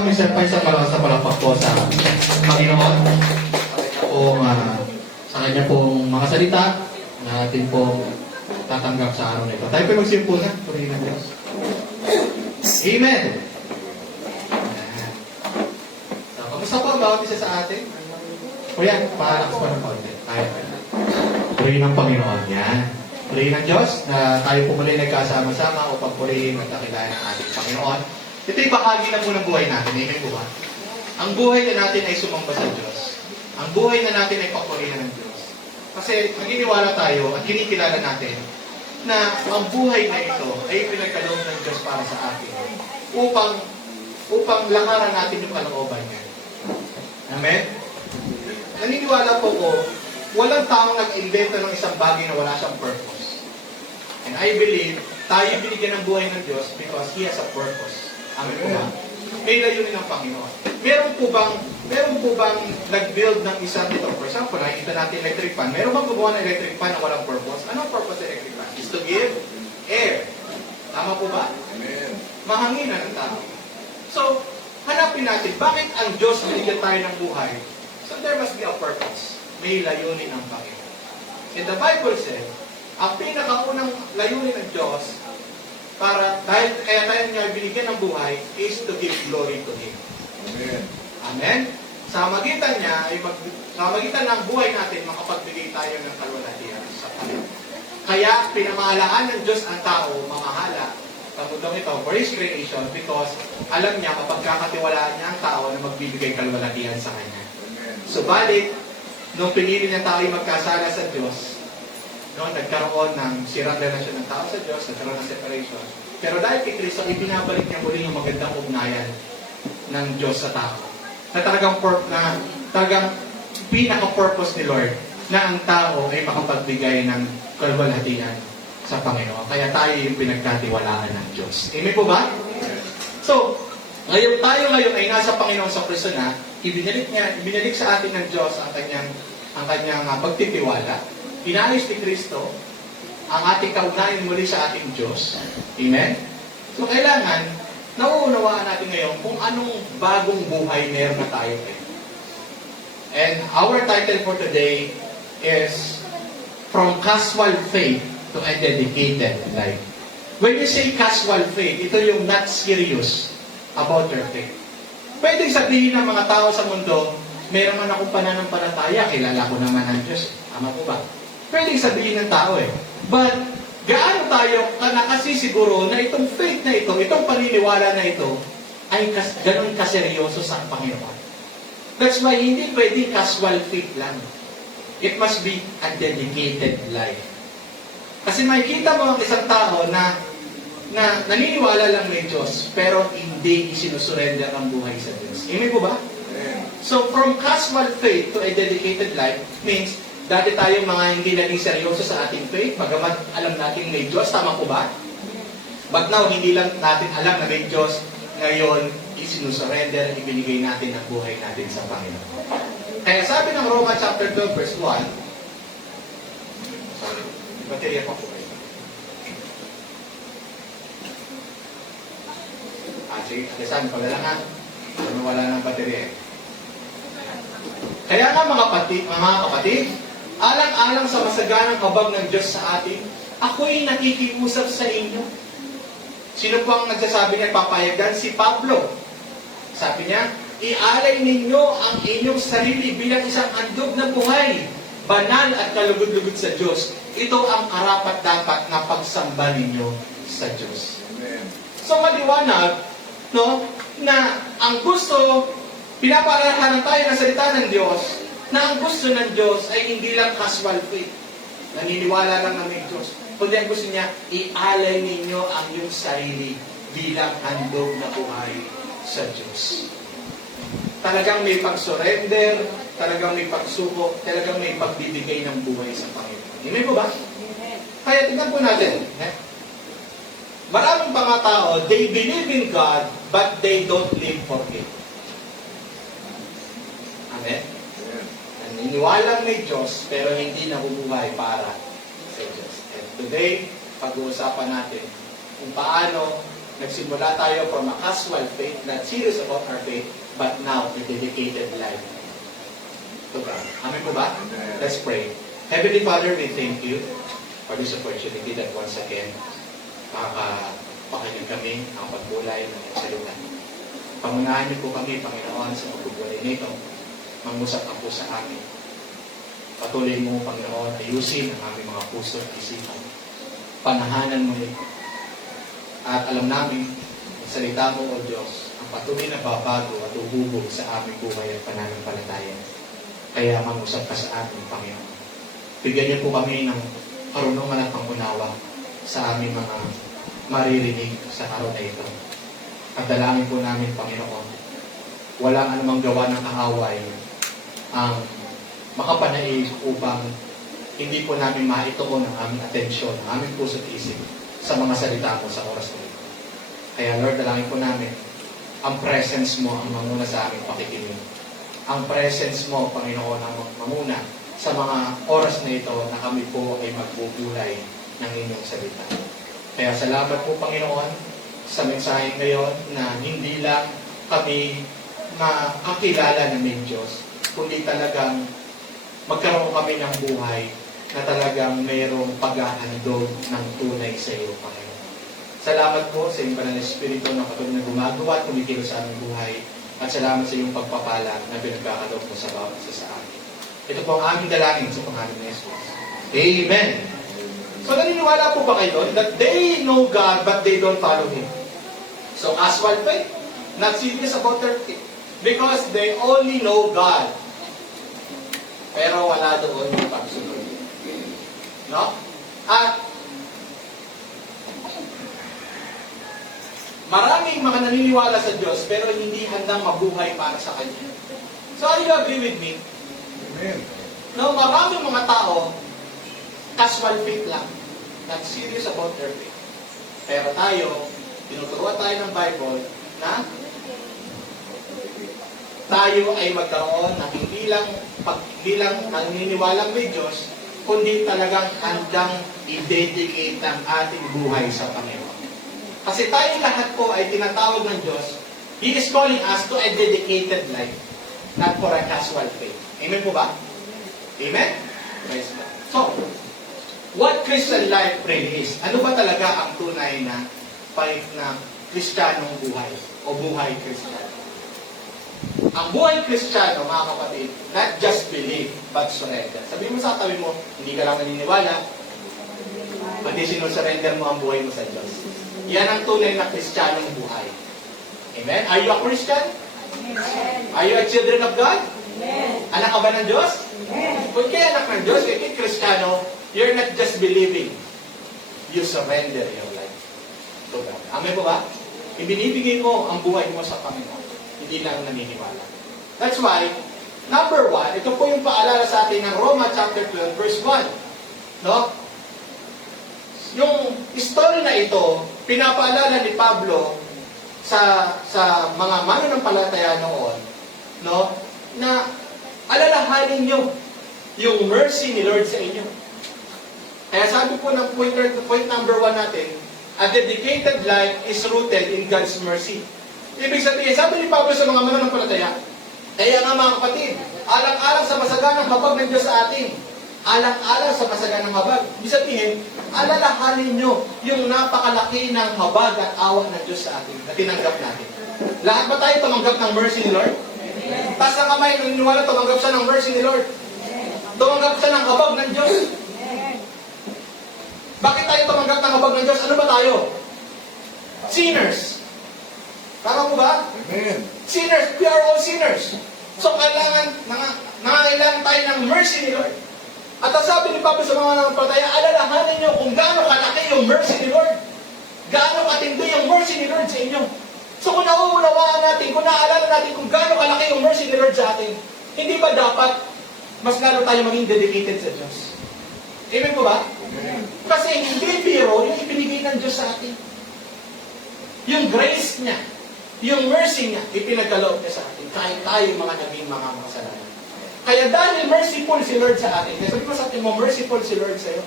Siyempre sa palakpak po sa Panginoon. Sa kanya pong mga salita na atin pong tatanggap sa araw na ito. Tayo po magsimpo na. Purihin ng Diyos. Amen! So, kamusta po ang bawat isa sa atin? Kuya, paalakas po ng konti. Tayo. Purihin ng Panginoon. Yan. Purihin ng Diyos na tayo po muli nagkasama-sama upang purihin at dakilayan ng ating Panginoon. Ito'y bahagi na po ng buhay natin. Amen po ba? Ang buhay na natin ay sumamba sa Diyos. Ang buhay na natin ay papurihan ng Diyos. Kasi naniniwala tayo at kinikilala natin na ang buhay na ito ay pinagkaloob ng Diyos para sa atin upang lakaran natin yung kalooban niya. Amen? Naniniwala po ko, walang taong nag-invento ng isang bagay na wala siyang purpose. And I believe, tayo binigyan ng buhay ng Diyos because He has a purpose. Amen po ba? May layunin ng Panginoon. Meron po bang nag-build ng isang ito? For example, nakikita natin electric fan. Meron bang gumawa ng electric fan na walang purpose? Anong purpose ng electric fan? Is to give air. Tama po ba? Amen. Mahanginan ng tao. So, hanapin natin, bakit ang Diyos binigyan tayo ng buhay? So, there must be a purpose. May layunin ng Panginoon. And the Bible says, ang pinakaunang layunin ng Diyos dahil kaya tayo niya binigyan ng buhay is to give glory to Him. Amen. Amen? Sa magitan ng buhay natin, makapagbigay tayo ng kalwalhatian sa Panginoon. Kaya pinamahalaan ng Diyos ang tao, mamahala sa mundong ito for His creation because alam niya kapag kakatiwalaan niya ang tao na magbibigay kalwalhatian sa Kanya. Subalit, nung pinili niya tayo magkasala sa Diyos, nagkaroon ng sirang relasyon ng tao sa Diyos, nagkaroon ng separation. Pero dahil kay Kristo, ibinabalik niya muli yung magandang ugnayan ng Diyos sa tao. Na talagang pinaka-purpose ni Lord na ang tao ay makapagbigay ng kalwalhatian sa Panginoon. Kaya tayo yung pinagkatiwalaan ng Diyos. Amen po ba? So, tayo ngayon ay nasa Panginoon sa Kristo na ibinalik sa atin ng Diyos ang kanyang pagtitiwala. Inayos ni Kristo ang ating kaugnayan muli sa ating Diyos. Amen? So, kailangan, nauunawaan natin ngayon kung anong bagong buhay meron na tayo. And our title for today is From Casual Faith to a Dedicated Life. When you say casual faith, ito yung not serious about your faith. Pwede sabihin ng mga tao sa mundo, meron man akong pananampalataya, kilala ko naman ang Diyos. Tama po ba? Pwede sabihin ng tao But, gaano tayo nakasisiguro na itong faith na ito, itong paniniwala na ito, ay ganun kaseryoso sa Panginoon. That's why hindi pwede casual faith lang. It must be a dedicated life. Kasi makikita mo ang isang tao na naniniwala lang may Diyos, pero hindi isinusurrender ang buhay sa Diyos. Amen po ba? So, from casual faith to a dedicated life means dati tayong mga hindi naging seryoso sa ating faith, bagamat alam natin may Diyos, tama po ba? But now, hindi lang natin alam na may Diyos, ngayon, isinusurrender, ibinigay natin ang buhay natin sa Panginoon. Kaya sabi ng Roma chapter 12, verse 1, sorry, baterya pa po kayo. Sige, alisan, pala lang ha. Wala ng baterya Kaya nga mga kapatid, alang-alang sa masaganang habag ng Diyos sa atin, ako'y nakikiusap sa inyo. Sino po ang nagsasabi na papayagan? Si Pablo. Sabi niya, ialay ninyo ang inyong sarili bilang isang handog na buhay, banal at kalugod-lugod sa Diyos. Ito ang karapat-dapat na pagsamba ninyo sa Diyos. Amen. So maliwanag, na ang gusto, pinaparahan tayo ng salita ng Diyos, na ang gusto ng Diyos ay hindi lang casual faith. Naniniwala lang na may Diyos. Kundi ang gusto niya, ialay ninyo ang iyong sarili bilang handog na buhay sa Diyos. Talagang may pag-surrender, talagang may pagsuko, talagang may pagbibigay ng buhay sa Panginoon. Amen po ba? Kaya tingnan po natin. Maraming mga tao, they believe in God, but they don't live for Him. Amen? Naniniwala may Diyos, pero hindi nabubuhay para sa Diyos. And today, pag-uusapan natin kung paano Nagsimula tayo from a casual faith, not serious about our faith, but now a dedicated life to God. Amen po ba? Let's pray. Heavenly Father, we thank you for this opportunity that once again, makakapakinig kami ang pagbulay ng iyong salita. Pangunahan niyo po kami, Panginoon, sa pagbubulay nito. Mangusap ang po sa amin. Patuloy mo, Panginoon, ayusin ang aming mga puso at isipan. Panahanan mo ito. At alam namin, ang salita mo, O Diyos, ang patuloy na babago at uhubog sa aming buhay at pananampalataya. Kaya mangusap ka sa amin, Panginoon. Bigyan niyo po kami ng karunungan at pangunawa sa aming mga maririnig sa araw na ito. At dalangin po namin, Panginoon, walang anumang gawa ng kaaway ang makapanaig upang hindi po namin maituon ang aming atensyon, ang aming puso at isip sa mga salita mo sa oras na ito. Kaya Lord, dalangin po namin, ang presence mo ang mamuna sa aming pakikinig. Ang presence mo, Panginoon, ang mamuna sa mga oras na ito na kami po ay magbubulay ng inyong salita. Kaya salamat po, Panginoon, sa mensahe ngayon na hindi lang kami makakilala ng Diyos, kundi talagang magkaroon kami ng buhay na talagang mayroong pag-ahandog ng tunay sa iyo, Panginoon. Salamat po sa iyong banal na Espiritu na patuloy na gumagawa at kumikilos sa aming buhay. At salamat sa iyong pagpapala na pinagkakadog mo sa bawat isa sa amin. Ito po ang aming dalangin sa pangalan ni Jesus. Amen. So naniniwala po ba kayo that they know God but they don't follow Him? So casual faith, not serious about their faith. Because they only know God. Pero wala doon yung pagsunod. No? At maraming mga naniniwala sa Diyos pero hindi handang mabuhay para sa Kanya. So are you agree with me? Amen. No, maraming mga tao casual faith lang. Not serious about their faith. Pero tayo, tinuturuan tayo ng Bible na tayo ay magkaroon ng hindi lang naniniwalang may Diyos, kundi talagang handang i-dedicate ang ating buhay sa Panginoon. Kasi tayo lahat po ay tinatawag ng Diyos, He is calling us to a dedicated life, not for a casual faith. Amen po ba? Amen? Praise God. So, what Christian life really is? Ano ba talaga ang tunay na faith na Kristiyanong buhay o buhay Kristiyano? Ang buhay Kristiyano, mga kapatid, not just believe, but surrender. Sabihin mo sa tabi mo, hindi ka lang naniniwala, pati sinusurrender mo ang buhay mo sa Diyos. Yan ang tunay na Kristiyanong buhay. Amen? Are you a Christian? Amen. Are you a children of God? Amen. Anak ka ba ng Diyos? Amen. Kung kaya anak ng Diyos, kaya Kristiyano, you're not just believing. You surrender your life to God. Amen po ba? Ibinibigay mo ang buhay mo sa Panginoon. Hindi lang naniniwala. That's why, number 1, ito po yung paalala sa atin ng Roma chapter 12, verse 1. No? Yung story na ito, pinapaalala ni Pablo sa mga mananampalataya noon, no? Na alalahanin nyo yung mercy ni Lord sa inyo. Kaya sabi po ng point number 1 natin, a dedicated life is rooted in God's mercy. Ibig sabihin, sabi ni Pablo sa mga mananampalataya, kaya nga mga kapatid, alang-alang sa masaganang habag ng Diyos sa atin, alang-alang sa masaganang habag. Ibig sabihin, alalahanin nyo yung napakalaki ng habag at awa ng Diyos sa atin na tinanggap natin. Lahat ba tayo tumanggap ng mercy ni Lord? Taas ang kamay, naniniwala, tumanggap siya ng mercy ni Lord. Tumanggap siya ng habag ng Diyos. Bakit tayo tumanggap ng habag ng Diyos? Ano ba tayo? Sinners. Tama po ba? Amen. Sinners. We are all sinners. So, nangangailangan tayo ng mercy ni Lord. At ang sabi ni Pablo sa mga nanampalataya, alalahanin nyo kung gaano kalaki yung mercy ni Lord. Gaano katindi yung mercy ni Lord sa inyo. So, kung nauunawaan natin, kung naaalala natin kung gaano kalaki yung mercy ni Lord sa atin, hindi ba dapat mas lalo tayo maging dedicated sa Diyos? Amen po ba? Amen. Kasi hindi biro yung ibinigay ng Diyos sa atin. Yung grace niya, yung mercy niya, ipinagkaloob niya sa atin. Kahit tayo mga naging mga makasalanan. Kaya dahil merciful si Lord sa atin, sabi ko sa atin mo, merciful si Lord sa iyo.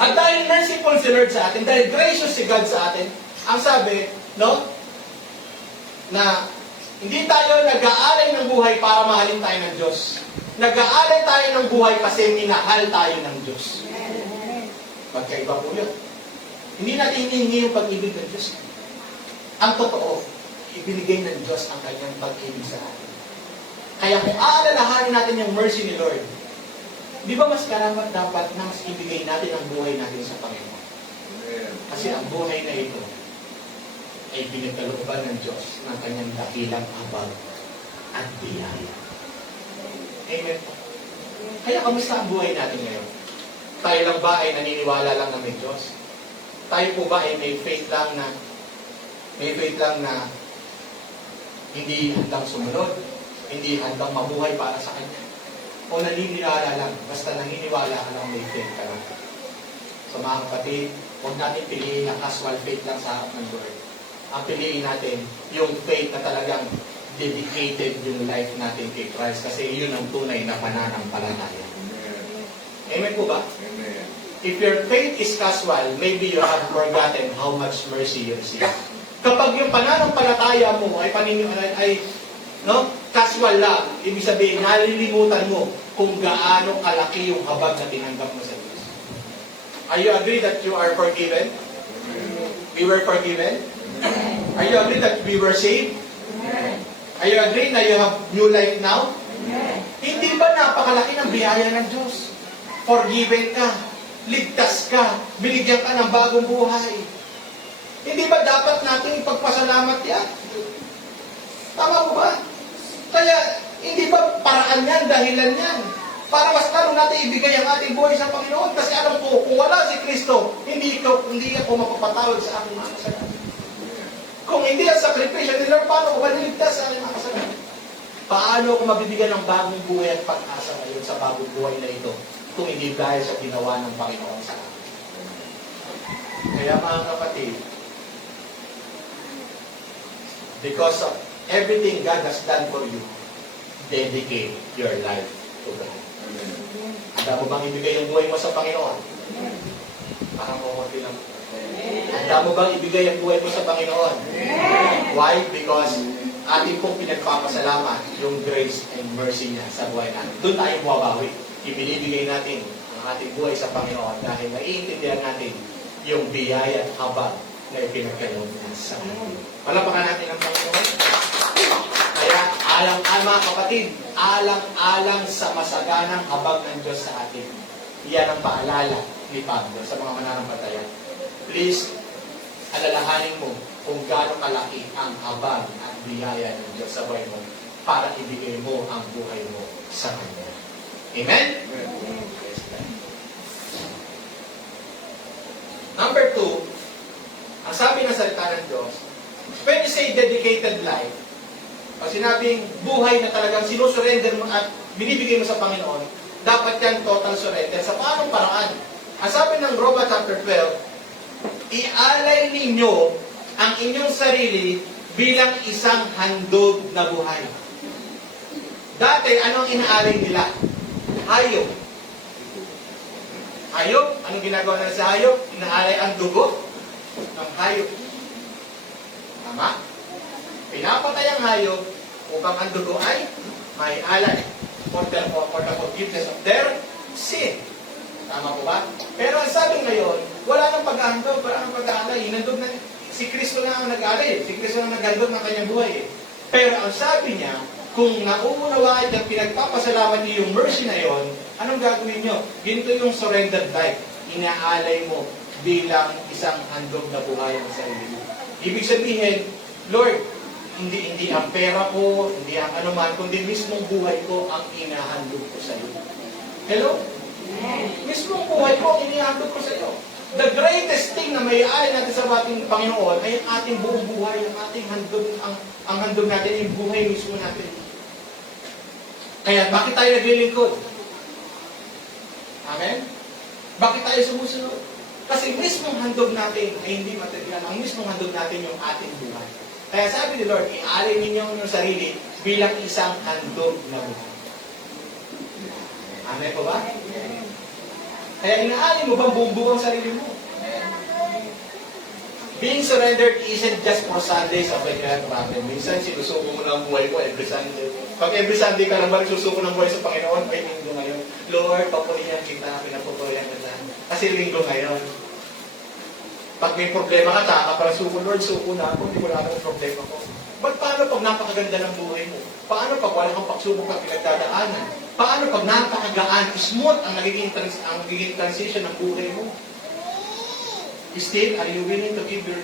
At dahil merciful si Lord sa atin, dahil gracious si God sa atin, ang sabi, no? Na hindi tayo nag-aalay ng buhay para mahalin tayo ng Diyos. Nag-aalay tayo ng buhay kasi minahal tayo ng Diyos. Magkaiba po yun. Hindi natin hinihingi yung pag-ibig ng Diyos. Ang totoo, ibinigay ng Diyos ang kanyang pag-ibig sa atin. Kaya kung aalalahanin natin yung mercy ni Lord, di ba mas karapat dapat na mas ibigay natin ang buhay natin sa Panginoon? Kasi ang buhay na ito ay pinagkalooban ng Diyos ng kanyang dakilang habag at biyaya. Amen po. Kaya kamusta ang buhay natin ngayon? Tayo lang ba ay naniniwala lang na may Diyos? Tayo po ba ay may faith lang na hindi handang sumunod, hindi handang mabuhay para sa Kanya? O naniniwala lang, basta naniniwala ka lang may faith ka lang? So mga kapatid, huwag natin piliin ang casual faith lang sa harap ng Lord. Ang piliin natin, yung faith na talagang dedicated yung life natin kay Christ kasi yun ang tunay na pananampalataya. Amen po ba? Amen. If your faith is casual, maybe you have forgotten how much mercy you receive. Kapag yung pananampalataya mo ay casual lang, ibig sabihin, nalilimutan mo kung gaano kalaki yung habag na tinanggap mo sa Diyos. Are you agree that you are forgiven? We were forgiven? Are you agree that we were saved? Are you agree that you have new life now? Hindi ba napakalaki ng biyaya ng Diyos? Forgiven ka, ligtas ka, binigyan ka ng bagong buhay. Hindi ba dapat natin ipagpasalamat yan? Tama po ba? Kaya, hindi ba paraan yan, dahilan yan? Para mas lalo natin ibigay ang ating buhay sa Panginoon. Kasi alam ko, kung wala si Kristo, hindi ako mapapatawad sa aking mga kasalanan. Kung hindi ang sakripisyo ni Lord, paano ko maliligtas sa aking mga kasalanan? Paano ko mabibigyan ng bagong buhay at pag-asa ngayon sa bagong buhay na ito kung hindi dahil sa ginawa ng Panginoon sa akin? Kaya mga kapatid, because of everything God has done for you, dedicate your life to God. Handa mo bang ibigay yung buhay mo sa Panginoon? Parang kukunti lang. Handa mo bang ibigay ang buhay mo sa Panginoon? Why? Because ating pong pinagpapasalamat yung grace and mercy niya sa buhay natin. Doon tayo buwabawi. Ibinibigay natin ang ating buhay sa Panginoon dahil naiintindihan natin yung biyaya at habag na ipinagkaloob niya sa atin. Palapakan natin ang Panginoon. Kaya, mga kapatid, alang-alang sa masaganang habag ng Diyos sa atin. Iyan ang paalala ni Pablo sa mga mananampalataya. Please, alalahanin mo kung gaano kalaki ang habag at biyaya ng Diyos sa buhay mo para ibigay mo ang buhay mo sa Kanya. Amen? Amen. Number 2, ang sabi ng salita ng Diyos, when you say dedicated life, pag sinabing buhay na talagang sinusurrender mo at binibigay mo sa Panginoon, dapat yan total surrender. Sa paanong paraan? Ang sabi ng Romans chapter 12, ialay ninyo ang inyong sarili bilang isang handog na buhay. Dati, anong inaalay nila? Hayop. Hayop? Anong ginagawa nila sa hayop? Inaalay ang dugo ng hayop. Tama? Pinapatay ang hayop upang ang dugo ay may alay for the forgiveness of their sin. Tama po ba? Pero ang sabi ngayon, wala nang pag-ahandog, wala nang pag-aalay. Hinandog na, si Kristo na ang nag-alay. Si Kristo na nag-handog ng kanyang buhay. Pero ang sabi niya, kung nauunawaan at pinagpapasalamat niyo yung mercy na yon, anong gagawin niyo? Ginto yung surrendered life. Inaalay mo bilang isang handog na buhay ang sarili mo. Ibig sabihin, Lord, hindi ang pera ko, hindi ang anuman, kundi mismong buhay ko ang inahandog ko sa iyo. Hello? Mismong buhay ko ang inihandog ko sa iyo. The greatest thing na may alay natin sa ating Panginoon ay ang ating buong buhay, ang ating handog, ang handog natin, yung buhay mismo natin. Kaya bakit tayo naglilingkod? Amen? Bakit tayo sumusunod? Kasi mismong handog natin ay hindi material. Ang mismong handog natin yung ating buhay. Kaya sabi ni Lord, ialay ninyo ang inyong sarili bilang isang handog na buhay. Amen po ba? Kaya inaalay mo bang buong buo ang sarili mo? Being surrendered isn't just for Sundays of the natin. Minsan, sinusuko mo na ang buhay mo every Sunday. Pag every Sunday ka lang ba nagsusuko ng buhay sa Panginoon, ay linggo ngayon. Lord, papurihan kita, pinapupurihan kita. Kasi linggo ngayon. Pag may problema ka, taka para suko, Lord, suko na ako, hindi wala akong problema ko. But paano pag napakaganda ng buhay mo? Paano pag wala kang pagsubok na pinagdadaanan? Paano pag napakagaan, smooth ang nagiging transition ng buhay mo? Still, are you willing to give your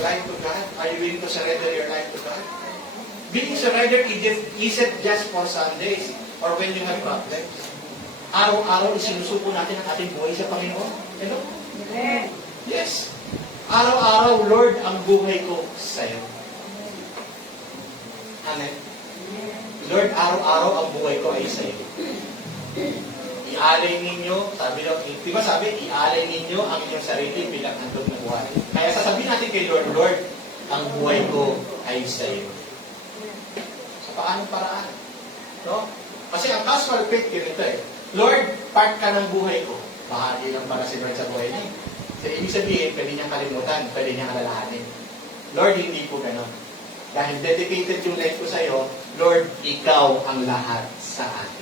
life to God? Are you willing to surrender your life to God? Being surrendered isn't just for Sundays or when you have problems. Araw-araw, isinusuko natin ang ating buhay sa Panginoon. Hello? Amen. Yes. Araw-araw, Lord, ang buhay ko sa'yo. Amen. Lord, araw-araw ang buhay ko ay sa'yo. Ialay ninyo, sabi daw, di ba sabi, ialay ninyo ang inyong sarili bilang handog na buhay. Kaya sasabihin natin kay Lord, Lord, ang buhay ko ay sa'yo. Sa paanong paraan? No? Kasi ang casual faith, ganito eh. Lord, part ka ng buhay ko. Bahagi lang para si Lord sa buhay niya. So, ibig sabihin, pwede niyang kalimutan, pwede niyang alalahanin. Lord, hindi po gano'n. Dahil dedicated yung life ko sa'yo, Lord, ikaw ang lahat sa akin.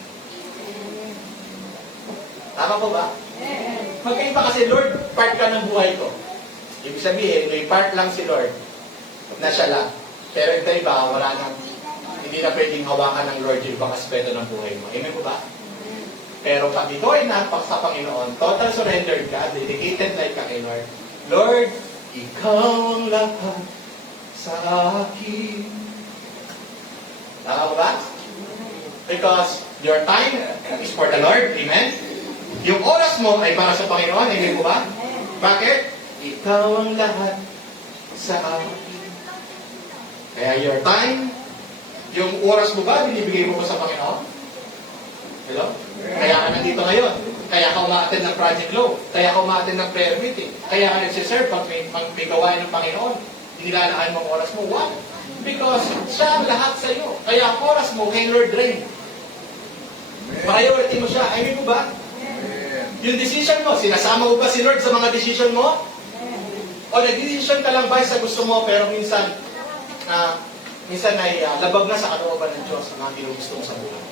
Tama po ba? Magkaiba kasi, Lord, part ka ng buhay ko. Ibig sabihin, may part lang si Lord na siya lang. Pero ito iba, wala nang, hindi na pwedeng hawakan ng Lord yung ibang aspeto ng buhay mo. Amen po ba? Pero pag ito ay napak sa Panginoon, total surrendered ka, dedicated life ka kay Lord. Lord, ikaw ang lahat sa akin. Tama ba? Because your time is for the Lord. Amen? Yung oras mo ay para sa Panginoon. Amen po ba? Bakit? Ikaw ang lahat sa akin. Kaya your time, yung oras mo ba, binibigay mo sa Panginoon? Hello? Kaya ka nandito ngayon. Kaya ka umaattend ng Project Law. Kaya ka umaattend ng prayer meeting. Kaya ka nagsiserve pag may gawain ng Panginoon. Inilalaan mo ang oras mo. Why? Because siya ang lahat sa iyo. Kaya ang oras mo kay Lord rin. Priority mo siya. Amen mo ba? Yung decision mo, sinasama mo ba si Lord sa mga decision mo? O nag-decision ka lang ba sa gusto mo pero minsan ay labag na sa kalooban ng Diyos ang mga ginugusto mo sa buhay.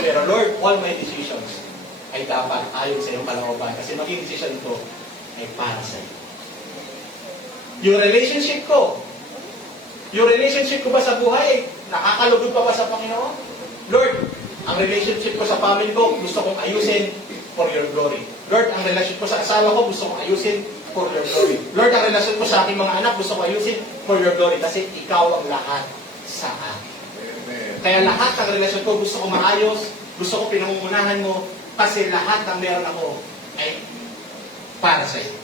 Pero Lord, all my decisions ay dapat ayon sa iyong kalooban kasi maging decision ko ay para sa iyo. Yung relationship ko ba sa buhay, nakakalugod pa ba sa Panginoon? Lord, ang relationship ko sa family ko, gusto kong ayusin for your glory. Lord, ang relasyon ko sa asawa ko, gusto kong ayusin for your glory. Lord, ang relasyon ko sa aking mga anak, gusto kong ayusin for your glory. Kasi ikaw ang lahat sa akin. Kaya lahat ng relasyon ko, gusto kong maayos, gusto ko pinangungunahan mo, kasi lahat ng meron ako ay para sa iyo.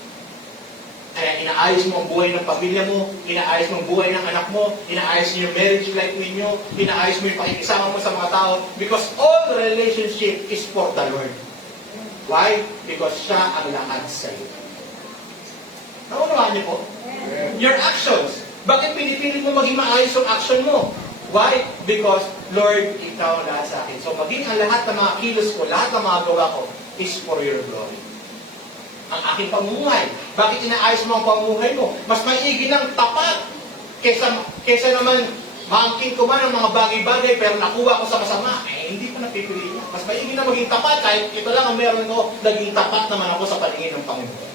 Kaya inaayos mo ang buhay ng pamilya mo, inaayos mo ang buhay ng anak mo, inaayos mo yung marriage life ninyo, inaayos mo yung pakikisama mo sa mga tao, because all relationship is for the Lord. Why? Because siya ang lahat sa iyo. Naunawaan niyo po? Your actions. Bakit pinipilit mo maging maayos yung action mo? Why? Because, Lord, ikaw lahat sa akin. So, maging ang lahat ng mga kilos ko, lahat ng mga gawa ko, is for your glory. Ang aking pamumuhay. Bakit inaayos mo ang pamumuhay mo? Mas maigi ng tapat kesa naman maangking ko man ang mga bagay-bagay pero nakuha ko sa masama. Hindi ko napipiliin. Mas maigi na maging tapat kahit ito lang ang meron ko, naging tapat naman ako sa paningin ng Panginoon.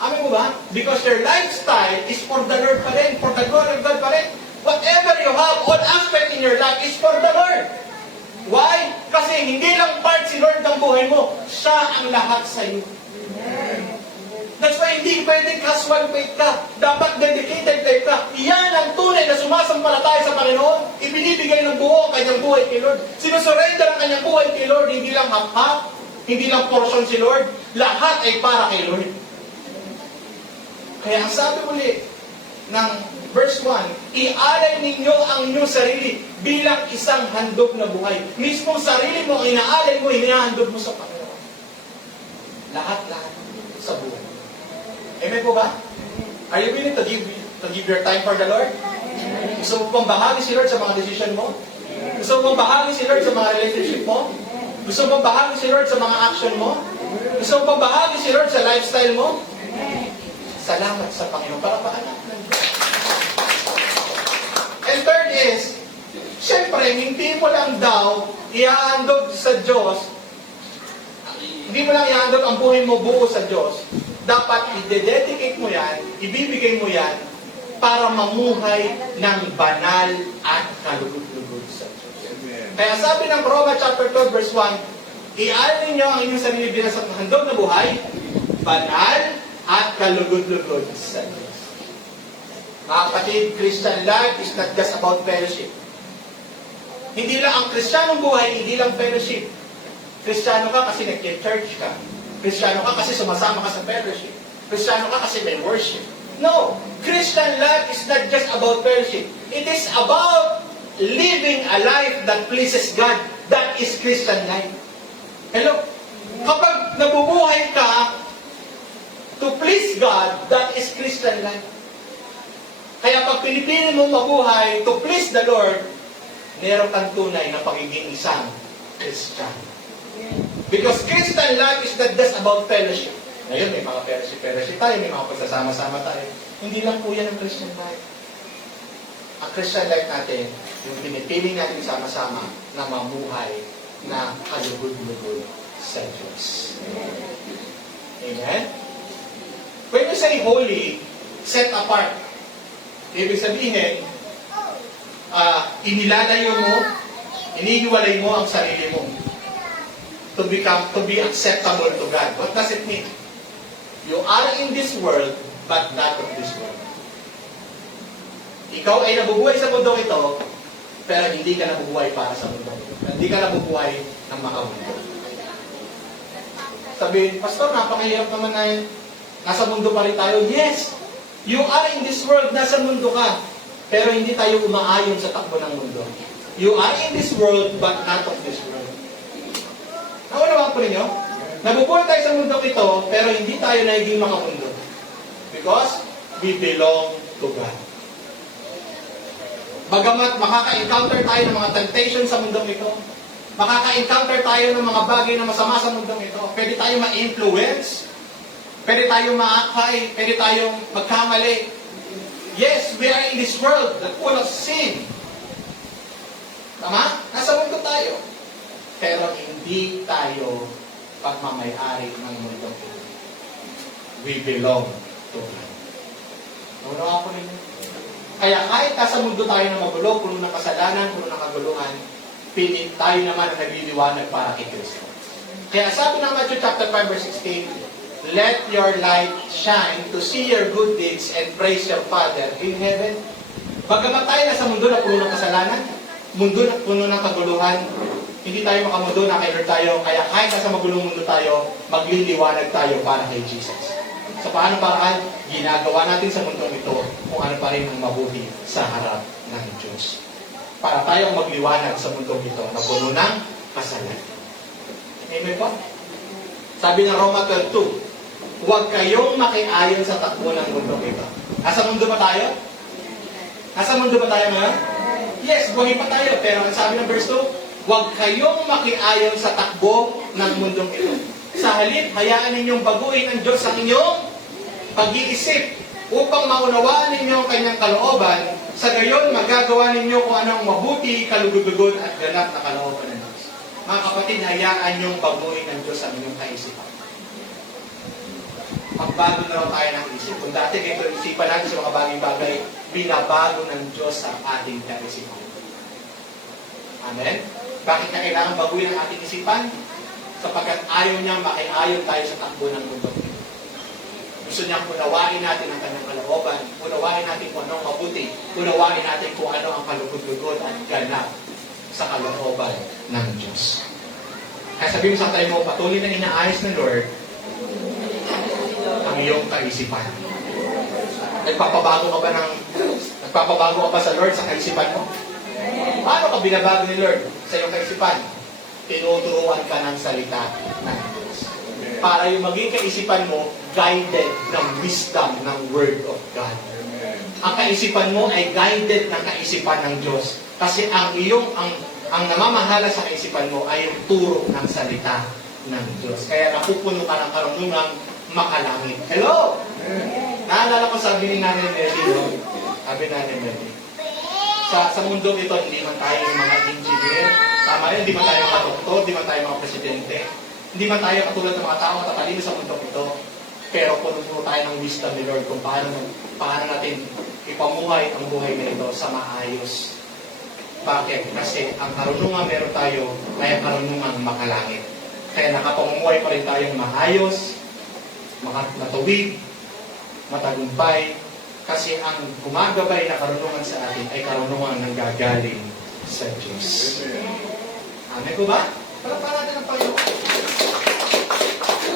Amin mo ba? Because your lifestyle is for the Lord pa rin, for the glory of God pa rin. Whatever you have, all aspect in your life is for the Lord. Why? Kasi hindi lang part si Lord ng buhay mo. Siya ang lahat sa iyo. That's why hindi pwedeng casual faith ka. Dapat dedicated faith ka. Iyan ang tunay na sumasampalataya sa Panginoon. Ibinibigay ng buo ang kanyang buhay kay Lord. Sinusurrender ang kanyang buhay kay Lord. Hindi lang half-half. Hindi lang portion si Lord. Lahat ay para kay Lord. Kaya ang sabi ulit ng verse 1, ialay ninyo ang inyong sarili bilang isang handog na buhay. Mismong sarili mo, inaalay mo, hinahandog mo sa Panginoon. Lahat-lahat sa buhay. Amen po ba? Are you willing to give your time for the Lord? Gusto mo bang bahagi si Lord sa mga decision mo? Gusto mo bang bahagi si Lord sa mga relationship mo? Gusto mo bang bahagi si Lord sa mga action mo? Gusto mo bang bahagi si Lord sa lifestyle mo? salamat sa Panginoon para paanak ng Diyos. And third is, syempre, hindi mo lang daw iaandog sa Diyos, hindi mo lang iaandog ang buhay mo buo sa Diyos. Dapat i-dedicate mo yan, ibibigay mo yan, para mamuhay ng banal at kalugod-lugod sa Diyos. Kaya sabi ng Roma chapter 12 verse 1, ialin niyo ang inyong sarili bilang sa handog na buhay, banal at kalugod-lugod sa Diyos. Mga kapatid, Christian life is not just about fellowship. Hindi lang ang Kristiyanong buhay, hindi lang fellowship. Kristiyano ka kasi nag-church ka. Kristiyano ka kasi sumasama ka sa fellowship. Kristiyano ka kasi may worship. No! Christian life is not just about fellowship. It is about living a life that pleases God. That is Christian life. Hello? Kapag nabubuhay ka to please God, that is Christian life. Kaya pag pinipili mo mabuhay to please the Lord, meron kang tunay na pagiging isang Christian. Because Christian life is not just about fellowship. Ngayon, may mga fellowship tayo, may mga pagsasama-sama tayo. Hindi lang po yan ang Christian life. Ang Christian life natin, yung pinipiling natin sama-sama na mamuhay na kalugod-lugod sa Diyos. Amen? When you say holy, set apart. Ibig sabihin, inilalayo mo, inihiwalay mo ang sarili mo to be acceptable to God. What does it mean? You are in this world, but not of this world. Ikaw ay nabubuhay sa mundong ito, pero hindi ka nabubuhay para sa mundong ito. Hindi ka nabubuhay ng makamundo. Sabihin, Pastor, napakahirap naman na nasa mundo pa rin tayo. Yes! You are in this world, nasa mundo ka. Pero hindi tayo umaayon sa takbo ng mundo. You are in this world, but not of this world. Naunawaan po ninyo? Nabubuhay tayo sa mundo ito, pero hindi tayo naging makamundo. Because we belong to God. Bagamat makaka-encounter tayo ng mga temptation sa mundong ito, makaka-encounter tayo ng mga bagay na masama sa mundong ito, pwede tayo ma-influence, pwede tayong maakay, pwede tayong magkamali. Yes, we are in this world that full of sin. Tama? Nasa mundo tayo. Pero hindi tayo pagmamayari ng mundo ito. We belong to God. Nauna ako ninyo. Kaya kahit nasa mundo tayo na magulo, puno ng kasalanan, puno ng kaguluhan, pilit tayo naman ang nagliliwanag para kay Kristo. Kaya sabi ng Matthew chapter 5 verse 16, let your light shine to see your good deeds and praise your Father in heaven. Bagamat tayo nasa mundo na puno ng kasalanan, mundo na puno ng kaguluhan, hindi tayo makamundo na kay Lord tayo, kaya kahit nasa magulong mundo tayo, magliliwanag tayo para kay Jesus. Sa paano paraan, ginagawa natin sa mundong ito kung ano pa rin ang mabuti sa harap ng Diyos. Para tayong magliwanag sa mundong ito na puno ng kasalanan. Amen po? Sabi ng Roma 12:2, huwag kayong makiayon sa takbo ng mundong ito. Nasa mundo ba tayo? Nasa mundo ba tayo ngayon? Yes, buhay pa tayo. Pero ang sabi ng verse 2, huwag kayong makiayon sa takbo ng mundong ito. Sa halip, hayaan ninyong baguhin ng Diyos ang inyong pag-iisip upang maunawaan ninyo ang kanyang kalooban, sa gayon magagawa ninyo kung anong mabuti, kalugod-lugod at ganap na kalooban ng Diyos. Mga kapatid, hayaan niyong baguhin ng Diyos ang inyong kaisipan. Magbago na lang tayo ng isip. Kung dati ganito isipan natin sa mga bagay-bagay, binabago ng Diyos ang ating kaisipan. Amen? Bakit na kailangan baguhin ang ating isipan? Sapagkat ayaw niya makiayon tayo sa takbo ng mundo. Gusto niyang unawain natin ang kanyang kalooban, unawain natin kung anong mabuti, unawain natin kung ano ang kalugod-lugod at ganap sa kalooban ng Diyos. Kaya sabihin mo sa tayo mo, patuloy na inaayos ng Lord ang iyong kaisipan. Nagpapabago ka ba sa Lord sa kaisipan mo? Paano ka binabago ni Lord sa iyong kaisipan? Tinuturuan ka ng salita ng Diyos. Para yung maging kaisipan mo, guided ng wisdom ng Word of God. Ang kaisipan mo ay guided ng kaisipan ng Diyos. Kasi ang namamahala sa kaisipan mo ay yung turo ng salita ng Diyos. Kaya napupuno ka ng karunungang makalangit. Hello! Naalala ko sabi ni Nanay Nelly, no? Sabi ni Nanay Nelly, sa mundo ito, hindi man tayo yung mga engineer, tama yun, hindi man tayo mga doktor, hindi man tayo mga presidente, hindi man tayo katulad ng mga tao matatalino sa mundo ito, pero puno tayo ng wisdom ni Lord kung paano natin ipamuhay ang buhay na ito sa maayos. Bakit? Kasi ang karunungan meron tayo ay ang karunungan makalangit. Kaya nakapamumuhay pa rin tayong maayos, matuwid, matagumpay, kasi ang gumagabay na karunungan sa atin ay karunungan ng gagaling sa Diyos. Amen ko ba? Para natin ang Panginoon.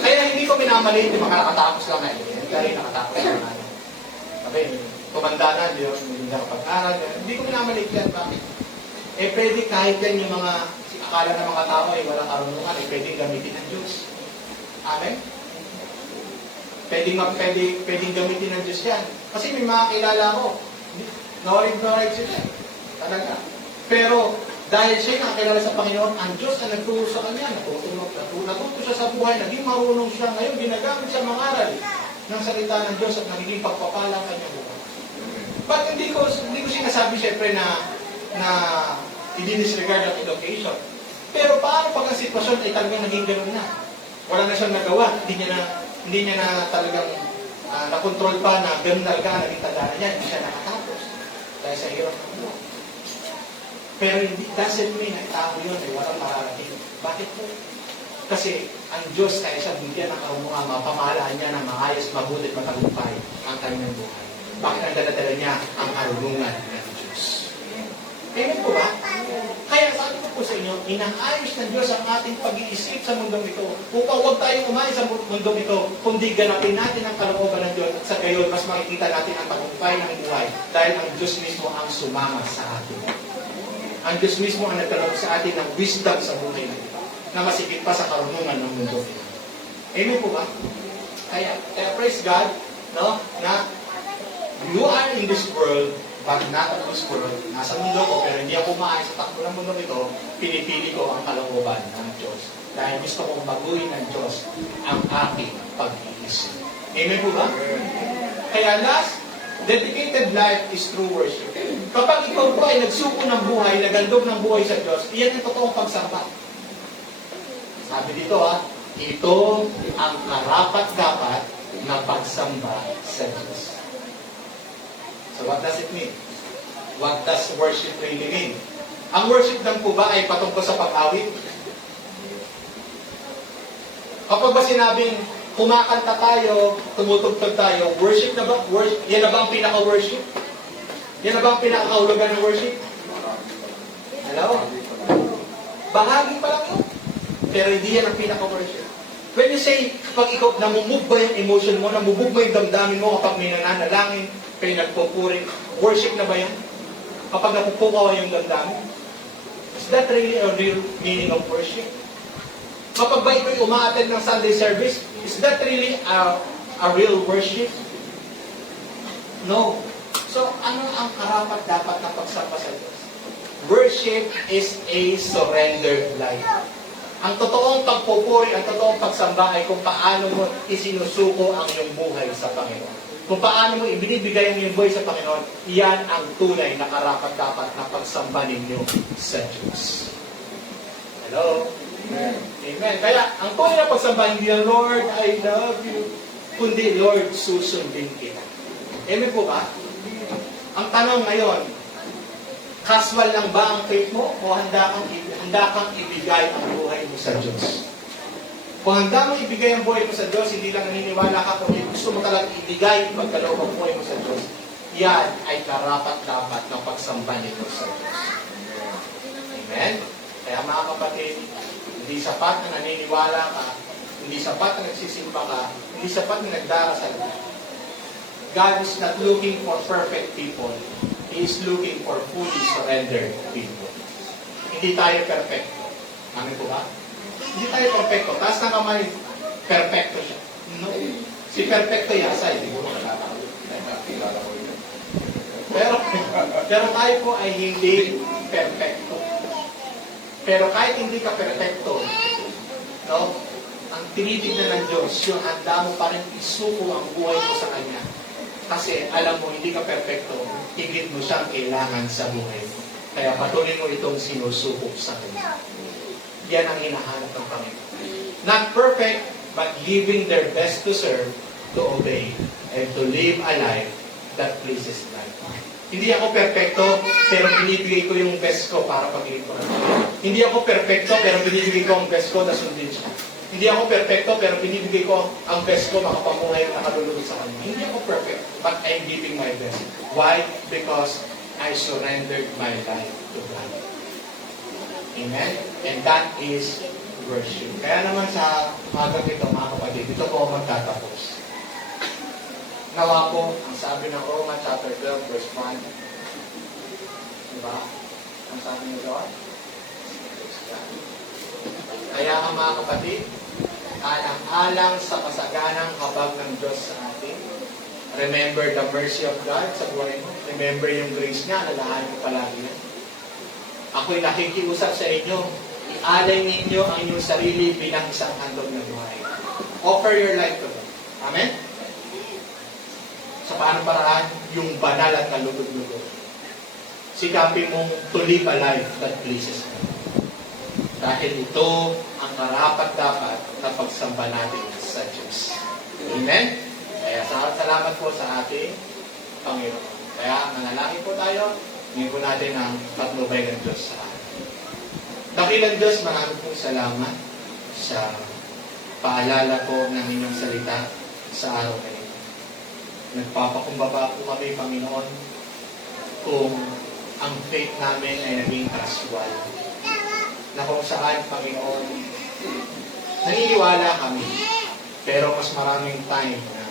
Kaya hindi ko minamaliit yung mga nakatapos lang na ito. Dahil nakatapos lang na ito. Sabi, tumanda na, hindi nakapag-aral. Hindi ko minamaliit yan. Bakit? Pwede kahit yan yung mga akala ng mga tao ay walang karunungan, pwedeng gamitin ng Diyos. Amen? Pwedeng gamitin ng Diyos yan. Kasi may mga kilala ko, knowledge sila. Talaga. Pero, dahil siya nakakilala sa Panginoon, ang Diyos na nagturo sa kanya, natuto siya sa buhay, naging marunong siya. Ngayon, ginagamit siya mangaral ng salita ng Diyos at nagiging pagpapala ang kanyang buhay. But hindi ko sinasabi siyempre na i-disregard ang education. Pero paano pag ang sitwasyon ay talagang naging gano'n na? Wala na siyang nagawa, hindi niya na talagang na-control pa na gano'n talaga naging tandaan niya, hindi siya nakatapos. Dahil sa hirap ng buhay. Pero it doesn't mean na tao yun ay walang mararating. Bakit po? Kasi ang Diyos kaya siya bigyan ng karunungan, mapamahalaan niya ng maayos, mabuti at matagumpay ang kanyang buhay. Bakit ang daladala niya ang karunungan ng Diyos? Kaya po ba? Kaya sabi ko po sa inyo, inaayos ng Diyos ang ating pag-iisip sa mundong ito upang huwag tayong umayon sa mundong ito kundi ganapin natin ang kalooban ng Diyos at sa gayon mas makikita natin ang tagumpay ng buhay dahil ang Diyos mismo ang sumama sa atin. Ang Diyos mismo ang nagkaloob sa atin ng wisdom sa buhay na ito na masigit pa sa karunungan ng mundo ito. Amen po ba? Kaya praise God, no, na you are in this world but not of this world. Nasa mundo ko, pero hindi ako maayos sa takbo ng mundo ito, pinipili ko ang kalooban ng Diyos. Dahil gusto kong baguhin ng Diyos ang aking pag-iisip. Amen po ba? Kaya last, dedicated life is true worship. Kapag ikaw po ay nagsuko ng buhay, nagandog ng buhay sa Diyos, iyan ang totoong pagsamba. Sabi dito ito ang karapat-dapat na pagsamba sa Diyos. So what does it mean? What does worship really mean? Ang worship lang po ba ay patungkol sa pag-awit? Kapag ba sinabing kumakanta tayo, tumutugtog tayo, worship na ba? Yan na ba ang pinaka-worship? Yan na ba ang pinaka-kahulugan ng worship? Hello? Bahagi pa lang yun. Pero hindi yan ang pinaka-worship. When you say, pag ikaw, namumove ba yung emotion mo, namumove ba yung damdamin mo kapag may nananalangin, kayo nagpupuri, worship na ba yan? Kapag napupukaw yung damdamin? Is that really a real meaning of worship? Kapag ba ito'y umaattend ng Sunday service, is that really a real worship? No. So, ano ang karapat dapat na pagsamba sa Diyos? Worship is a surrendered life. Ang totoong pagpupuri, ang totoong pagsamba ay kung paano mo isinusuko ang iyong buhay sa Panginoon. Kung paano mo ibinibigay ang iyong buhay sa Panginoon, iyan ang tunay na karapat-dapat na pagsamba ninyo sa Diyos. Hello? Amen. Amen. Kaya, ang tunay na pagsamba, hindi na, Lord, I love you, kundi, Lord, susundin kita. Amen po ba? Ang tanong ngayon, casual lang ba ang faith mo o handa kang ibigay ang buhay mo sa Diyos? Kung handa mo ibigay ang buhay mo sa Diyos, hindi lang naniniwala ka kung gusto mo talagang ibigay pagkaloob ang buhay mo sa Diyos, yan ay karapat-dapat ng pagsamba nito sa Diyos. Amen? Kaya mga kapatid, hindi sapat na naniniwala ka, hindi sapat na nagsisimba ka, hindi sapat na nagdarasal ka. God is not looking for perfect people. He is looking for fully surrendered people. Hindi tayo perfecto. Amin po ba? Hindi tayo perfecto. Taas na kamay, perfecto siya. No. Si perfecto yasa, hindi mo pero tayo po ay hindi perfecto. Pero kahit hindi ka perfecto, ang tinitignan ng Diyos, yung handa mo pa rin isuko ang buhay mo sa Kanya. Kasi alam mo, hindi ka perfecto, higit mo siyang kailangan sa buhay mo. Kaya patuloy mo itong sinusubok sa Kanya. Yan ang hinahanap ng Panginoon. Not perfect, but giving their best to serve, to obey, and to live a life that pleases God. Hindi ako perfecto, pero binibigay ko yung best ko para paglingkuran. Hindi ako perfecto, pero binibigay ko ang best ko na sundin siya. Hindi ako perfecto, pero binibigay ko ang best ko makapamuhay ang nakalulunod sa Kanya. Hindi ako perfect, but I'm giving my best. Why? Because I surrendered my life to God. Amen? And that is worship. Kaya naman sa magang ito, mga kapatid, dito po ako magtatapos. Nawa po, ang sabi ng Roma chapter 12, verse 1. Diba? Ang sabi niyo doon? Kaya ang mga kapatid, alang-alang sa kasaganang habag ng Diyos sa atin. Remember the mercy of God sa buhay mo. Remember yung grace niya, alalahanin mo palagi yan. Ako'y nakikiusap sa inyo, ialay ninyo ang inyong sarili bilang isang handog na buhay. Offer your life to God. Amen? Sa paanong paraan? Yung banal at kalugod-lugod. Sikapin mong to live a life that pleases God. Dahil ito ang karapat-dapat na pagsamba natin sa Diyos. Amen? Kaya salamat po sa ating Panginoon. Kaya manalangin po tayo, ngayon po natin ang patnubay ng Diyos sa atin. Dakilang Diyos, maraming pong salamat sa paalala po ng inyong salita sa araw na ito. Nagpapakumbaba po kami, Panginoon, kung ang faith namin ay naging casual. Na kung saan, Panginoon, naniniwala kami, pero mas maraming time na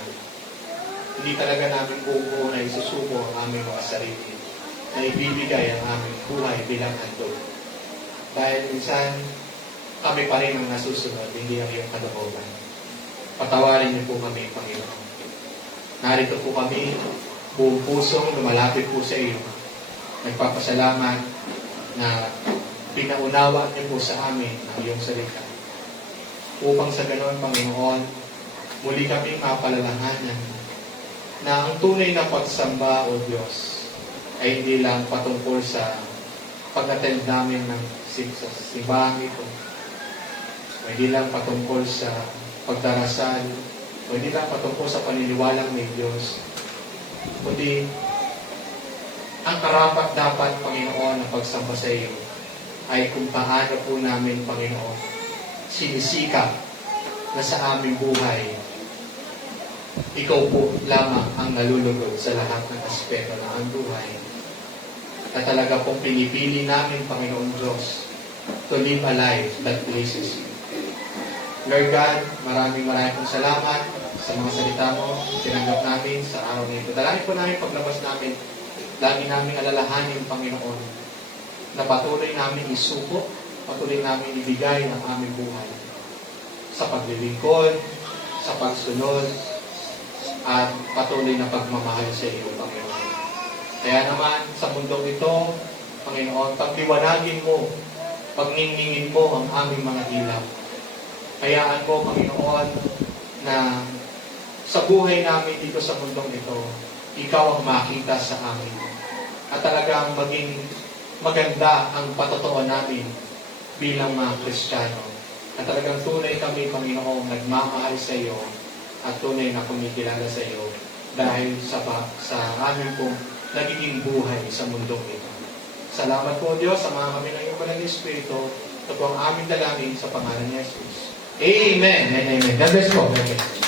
hindi talaga namin buo na isusubo ang aming mga sarili, na ibibigay ang aming buhay bilang handog. Dahil minsan, kami pa rin ang nasusunod, hindi ang iyong kalooban. Patawarin niyo po kami, Panginoon. Narito po kami, buong pusong lumalapit po sa iyo. Nagpapasalamat na pinaunawa niyo po sa amin ang iyong salita. Upang sa ganoon, Panginoon, muli kami mapalalahanan na ang tunay na pagsamba, O Diyos, ay hindi lang patungkol sa pag-attend namin ng simbahan ito. O hindi lang patungkol sa pagdarasal, o hindi lang patungkol sa paniniwalang may Diyos. Kundi, ang karapat-dapat, Panginoon, na pagsamba sa iyo ay kung paano po namin, Panginoon, sinisikap na sa aming buhay, ikaw po lamang ang nalulugod sa lahat ng aspeto ng ang buhay. Na talaga pong pinipili namin, Panginoon Diyos, to live a life that pleases you. Lord God, maraming pong salamat sa mga salita mo, tinanggap namin sa araw na ito. Dalangin po namin paglabas namin, lagi namin alalahanin, Panginoon, na patuloy namin isuko, patuloy namin ibigay ang aming buhay sa paglilingkod, sa pagsunod, at patuloy na pagmamahal sa iyo, Panginoon. Kaya naman, sa mundong ito, Panginoon, pagliwanagin mo, pagningingin mo ang aming mga ilaw. Hayaan mo, Panginoon, na sa buhay namin dito sa mundong ito, ikaw ang makita sa amin. At talagang maging maganda ang patotoo namin bilang mga Kristiyano. At talagang tunay kami, Panginoon, nagmamahal sa iyo at tunay na kumikilala sa iyo dahil sa amin pong nagiging buhay sa mundong ito. Salamat po, Diyos, sa mga kami ng iyong Banal na Espiritu. Ito po ang aming dalangin sa pangalan ni Jesus. Amen and amen. God bless po.